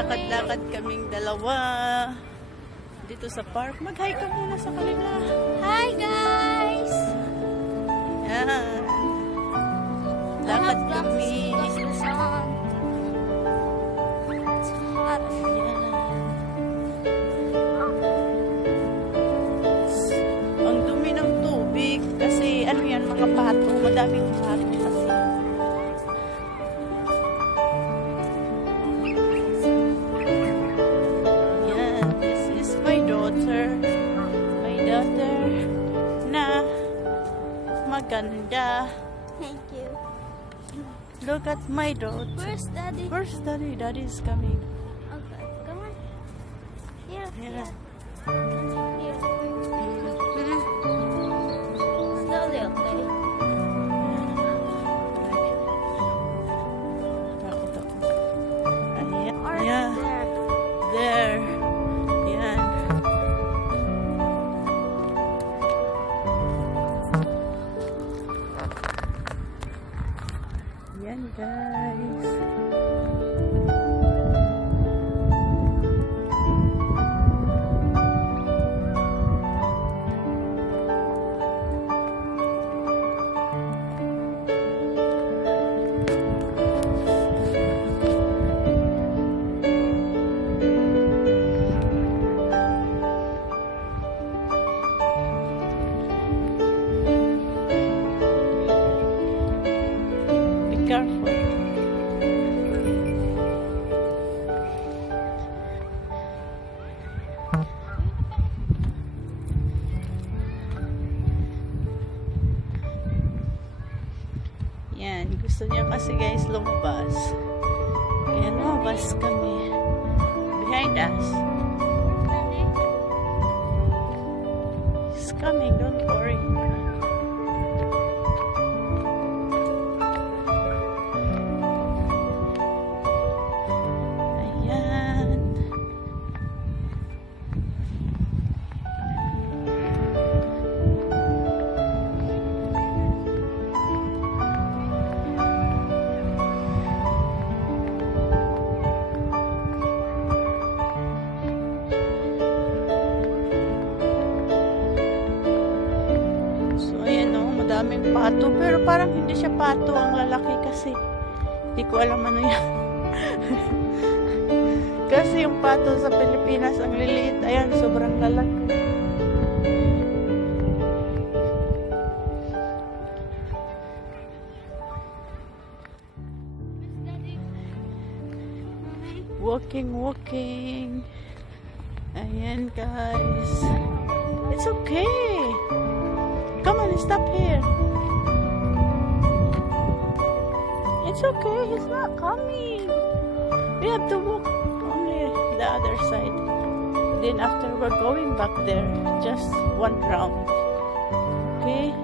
Lakad-lakad kaming dalawa dito sa park. Mag-hi ka muna sa kanila. Hi guys! Yan. Lakad kami. It's hot. Yan. Ang dumi ng tubig kasi ano yan, mga pato. Madaming pato kasi. Yan. This is my daughter. My daughter na maganda. Thank you. Look at my daughter. Where's Daddy? Where's Daddy? Daddy is coming. Okay, come on. Here. Yeah. Here. Slowly, okay? Takot ako. Ayan. Or Yeah. there. There. Yan. Yan guys. Be careful. Yan, gusto niya kasi guys lumabas. Kaya lumabas kami. Behind us. Daddy? He's coming, don't worry. Ayan. So ayan o, madaming pato. Pero parang hindi siya pato ang lalaki kasi. Hindi ko alam ano yan. Kasi yung pato sa Pilipinas ang liliit. Ayan, sobrang lalaki. Where's Daddy? Mommy? Walking. Ayan guys. It's okay. Come on, stop here. It's okay, he's not coming. We have to walk only the other side. Then after we're going back there, just one round. Okay?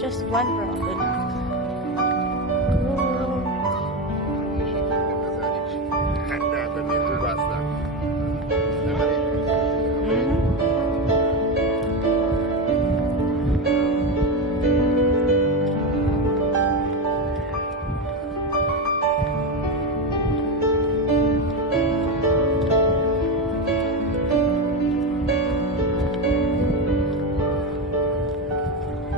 Just one round. حتى تميل الرأس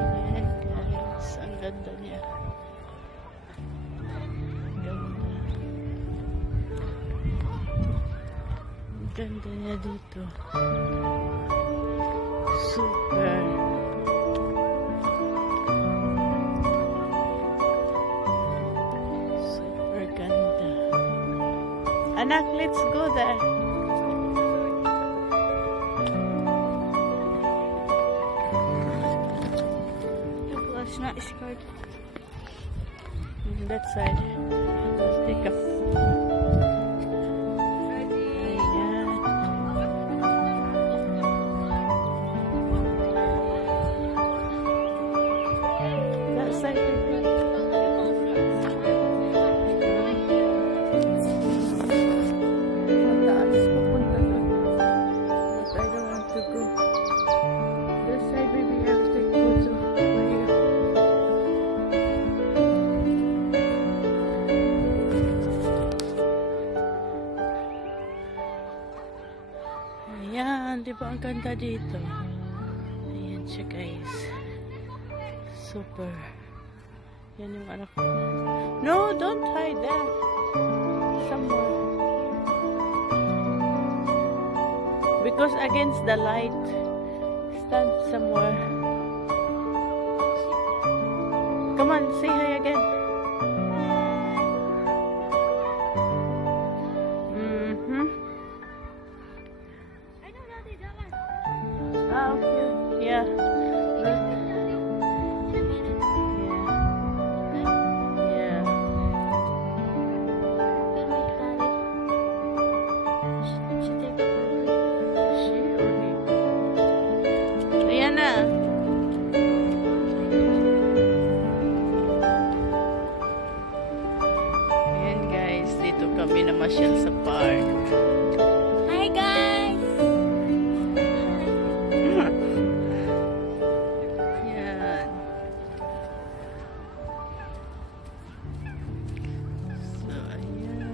Ayan guys, ang ganda niya. Ganda. Ang ganda niya dito. Super. Super ganda. Anak, let's go there. It's not scared. That side. Let's take a... Ayan. That side. Mataas papunta doon. But I don't want to go. This side maybe I have to go to. Ayan, di ba ang ganda dito? Ayan siya guys. Super. Yan yung anak ko. No, don't hide there. Somewhere. Because against the light. Stand somewhere. Come on, say hi again. I know Daddy, that one. Ah, okay. Yeah. Yeah. Yeah. She or he? Ayan na. Ayan guys, dito kami namasyal sa park. Hi guys! Yan. So, ayan.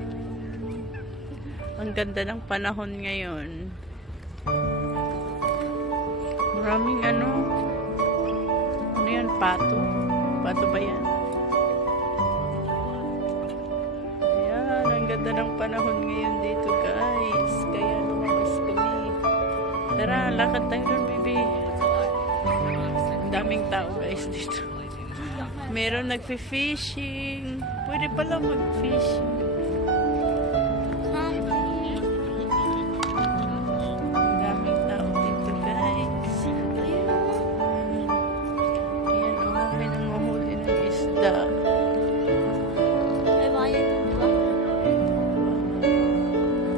Ang ganda ng panahon ngayon. Maraming ano yan, pato. Pato ba yan? Ayan, ang ganda ng panahon ngayon dito guys. Kaya lumabas kami. Tara, lakad tayo dun, baby. Ang daming tao guys dito. Meron nagfi-fishing. Pwede pala mag-fishing. Ang daming tao dito guys. Ayan o, may nanguhuli ng isda. May bayad, di ba?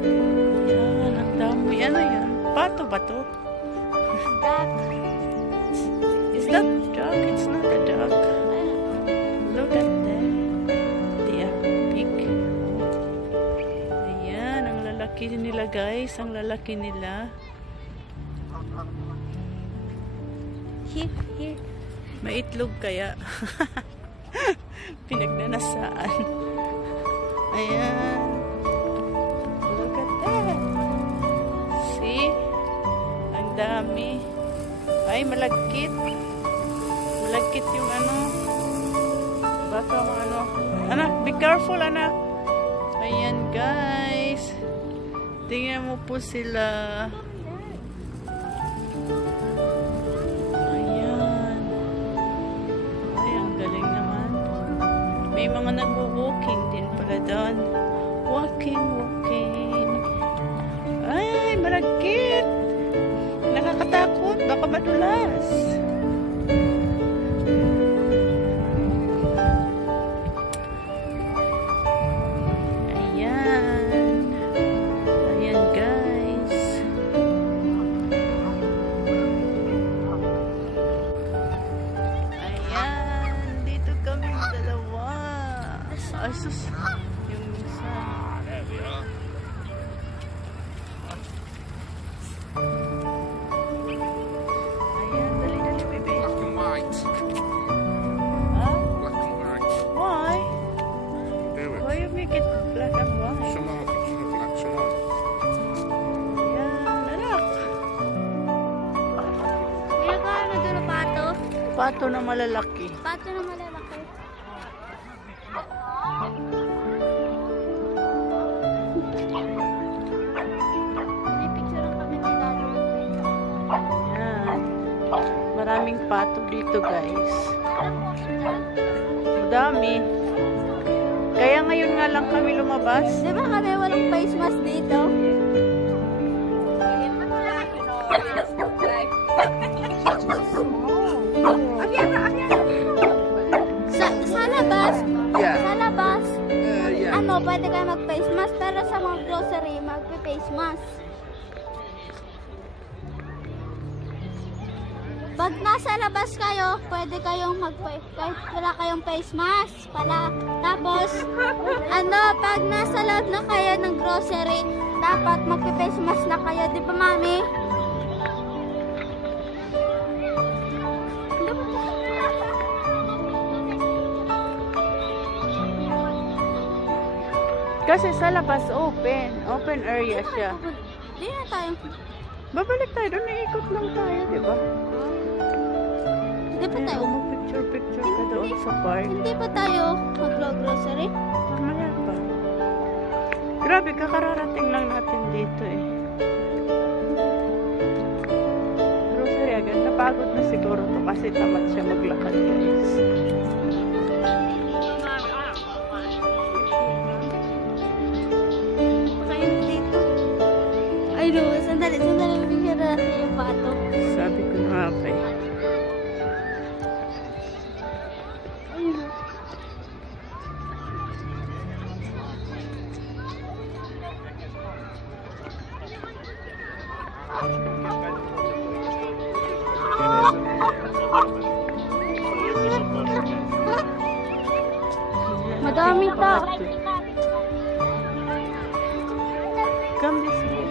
Ayan, ang dami. Ano yan? Pato ba to? Duck. Is that duck? It's not a duck. Look at that. They are big. Ayan, ang lalaki nila guys. Ang lalaki nila. Here, here. May itlog kaya. Pinagnanasaan. Ayan. Look at that. See? Ang dami. Ay, malagkit. Malagkit yung ano. Baka ano. Anak, be careful anak. Ayan guys. Tingnan mo po sila. Ayan. Ay, ang galing naman. May mga nagwo-walking din pala doon. Walking, walking. Ay, malagkit. Nakakatakot. Baka madulas. Ayan. Ayan, guys. Ayan. Dito kami dalawa. Ay, sus. Yung isa. There we are. Ayan, dali, dali, baby. Black and white. Huh? Black and white. Why? Do it. Why you make it black and white? Some are black, some are. Ayan, anak. Meron ka na doon na pato. Pato na malalaki. Pato na malalaki. May picture lang kami ni Daddy. Ayan. Maraming pato dito, guys. Madami. Kaya ngayon nga lang kami lumabas. Di ba kami walang face mask dito? Sa labas, Yeah. sa labas, Yeah. ano, pwede kayo mag-face mask, pero sa mga grocery, mag-face mask. Pag nasa labas kayo, pwede kayong kahit wala kayong face mask pala. Tapos, ano, pag nasa loob na kayo ng grocery, dapat mag-face mask na kayo. Di ba, mami? Kasi sa labas open. Open area siya. Di na tayo. Babalik tayo doon, iikot lang tayo, di ba? Hindi pa tayo. Mag-picture ka doon sa park. Hindi pa tayo mag-grocery. Mamaya pa. Grabe, kakararating lang natin dito eh. Grocery agad. Napagod na siguro to kasi tamad siya maglakad, guys. Kayo dito. Ay, no. Sandali. Bigyan natin yung bato. Sabi ko na nga pa eh. Ay, no. Madaming tao. Come this way.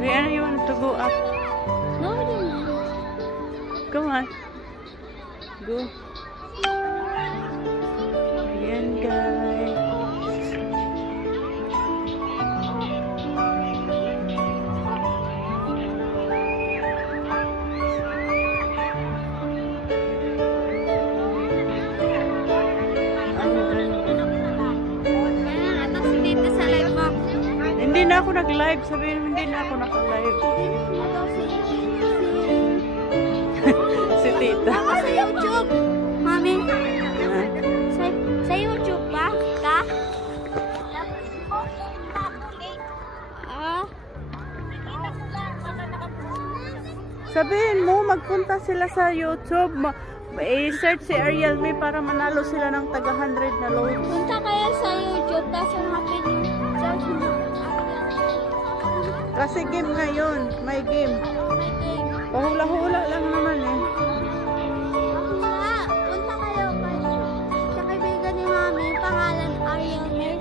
Rihanna, you want to go up? No, no. Come on. Go. Ayan, guys. Ang ganda. Ayan, ito si Tito sa live mo. Hindi na ako nag-live. Sabihin mo, hindi na ako naka-live. Si tita. Ako sa YouTube. Mami, Ha? sa YouTube ba? Ka? Ah, Sabihin mo, magpunta sila sa YouTube. I-search si Ariel May para manalo sila ng taga 100 na load. punta kayo sa YouTube, tapos hanapin yung search mo. Kasi game ngayon. May game. May game. Pahula-hula lang naman eh. Ako nga, punta kayo sa kaibigan ni Mami, pangalan Ariel May.